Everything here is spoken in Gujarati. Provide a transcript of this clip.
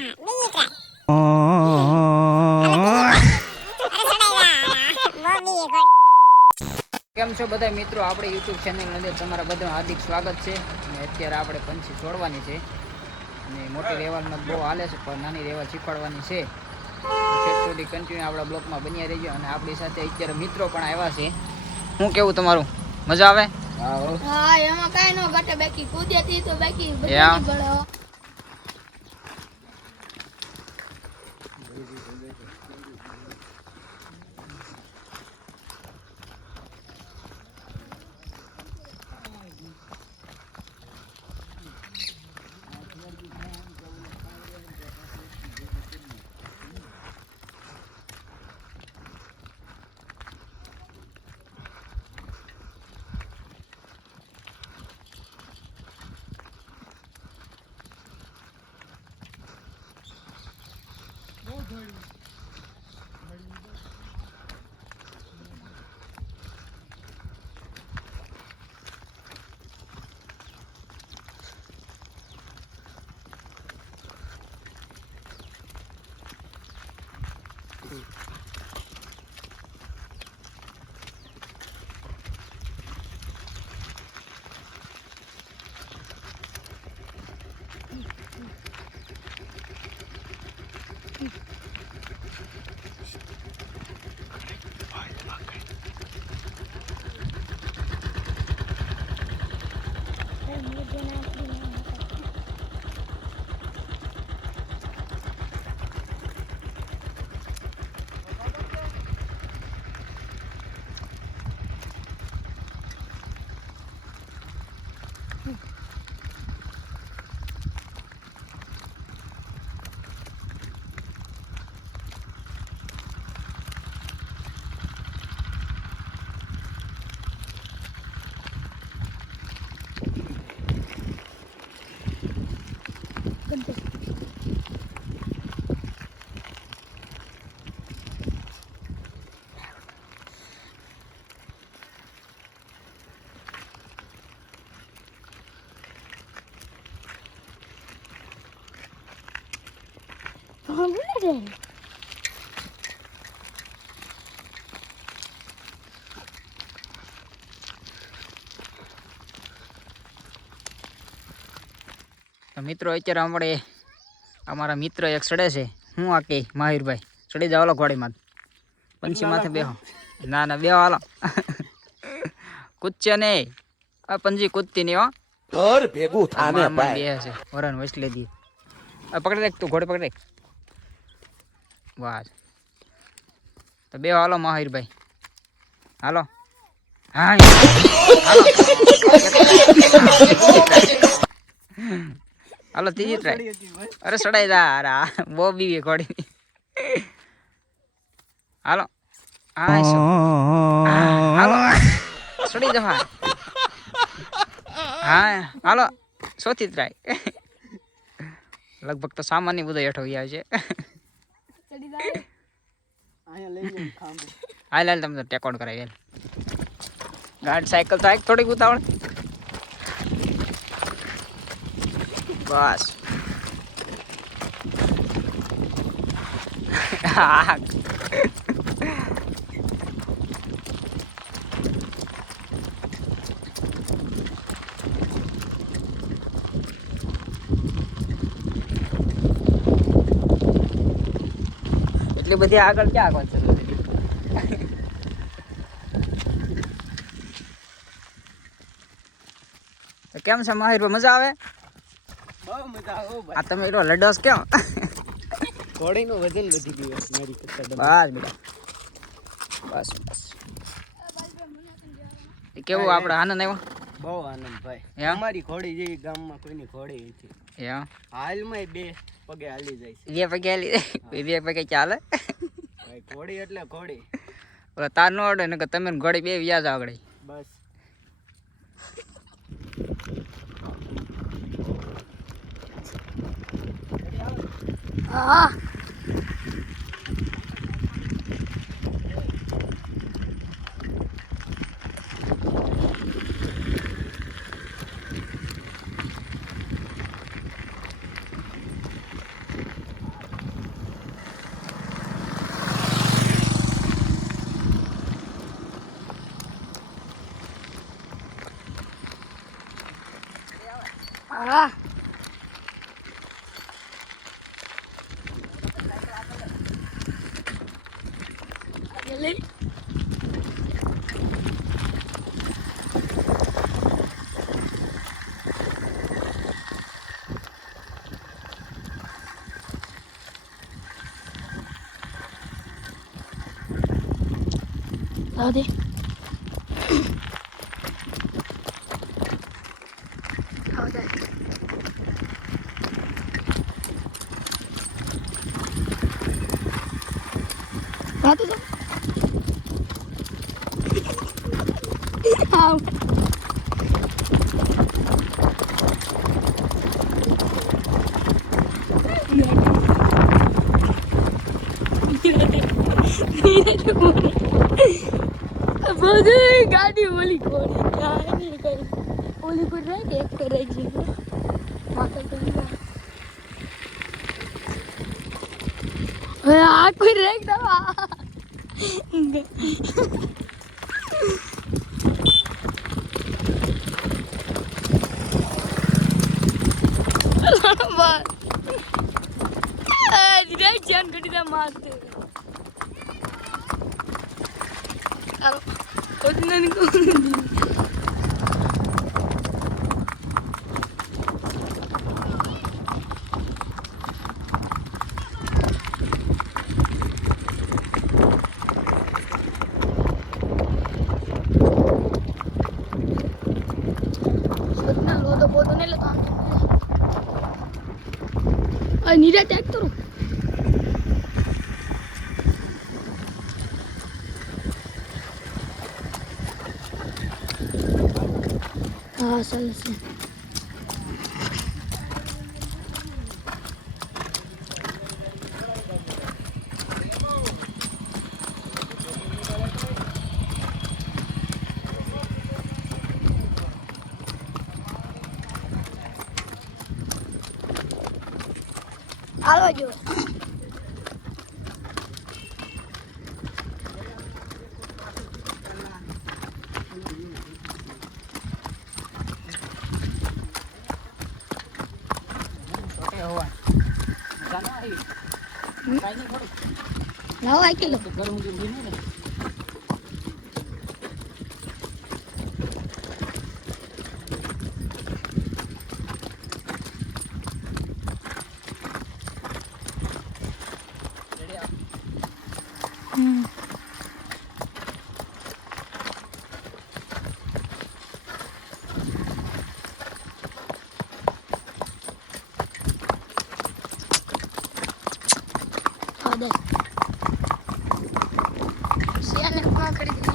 કેમ છો બધા મિત્રો, આપણે યુટ્યુબ ચેનલ અંદર તમારા બધાનું હાર્દિક સ્વાગત છે. અને અત્યારે આપણે પંછી છોડવાની છે અને મોટી રેવાલમાં બહુ હાલે છે, પણ નાની રેવાલ શીખવાડવાની છે. છેક સુધી કન્ટિન્યુ આપણા બ્લોગમાં બન્યા રહેજો. અને આપણી સાથે અત્યારે મિત્રો પણ આવ્યા છે. શું કેવું તમારું, મજા આવે? હા, એમાં કાઈ નો ઘટે, બાકી કૂદ્યાથી તો બાકી બધાની બળો. મિત્રો અત્યારે આપણે અમારા મિત્ર એક ચડે છે. હું આ કે માહિરભાઈ ચડી જાવ ઘોડીમાં, પંછી માથે બેહો. ના ના બેહો, હાલો. કૂદશે ને આ પંજી કૂદતી નહીં હો. ઘર ભેગું થાને બે છે વરણ વસલે દી. પકડી રાખ, તું ઘોડે પકડી રાખ. વાહ, તો બેહો, હાલો માહિરભાઈ, હાલો. હા, હાલો ત્રીજી ટ્રાય. અરે સડાઈ જા, અરે બહુ બીવી ઘોડી. હાલો, હા હાલો સડી જવા. હા હાલો, ચોથી ટ્રાય. લગભગ તો સામાન્ય બધો હેઠો આવે છે. હાલ હાલ, તમે ટેકોડ કરાવી. ગાડી સાયકલ તો આગ થોડીક ઉતાવળ. બસ. હા, એટલી બધી આગળ ક્યાં આગળ ચાલુ. કેમ છે માહિર, મજા આવે? બહુ મજા આવે ભાઈ. આ તમે એટલો લડસ કેમ? ઘોડીનું વજન વધી ગયું મારી કરતા. બસ બેટા, બસ બસ. કેવું આપણે આનંદ આવ્યો? બહુ આનંદ ભાઈ. એમ? અમારી ઘોડી જેવી ગામમાં કોઈની ઘોડી નથી. એમ? હાલમાં બે પગે હાલી જાય છે. બે પગે બે પગે ચાલે ભાઈ ઘોડી એટલે ઘોડી. તાર નો અડે ને કે તમે ઘોડી બે વ્યાજ આગળ. બસ. હા, હા લઈ Hadi. Hadi. Hadi lan. Au. બધું ગાડી ઓલી કોની ક્યાં નહીં કઈ ઓલી કોઈ રહી એક કરે છે માતા કરી હવે આ કોઈ રેક દવા ડિરેક્શન કરી દે મારતે उतना नहीं उतना लो तो बहुत नहीं लेता नीरा टैग करो हाँ चल से आलो जो लाओ आई किलो ગરમ ગરમ ને आदर सियाने कहाँ खड़ी थी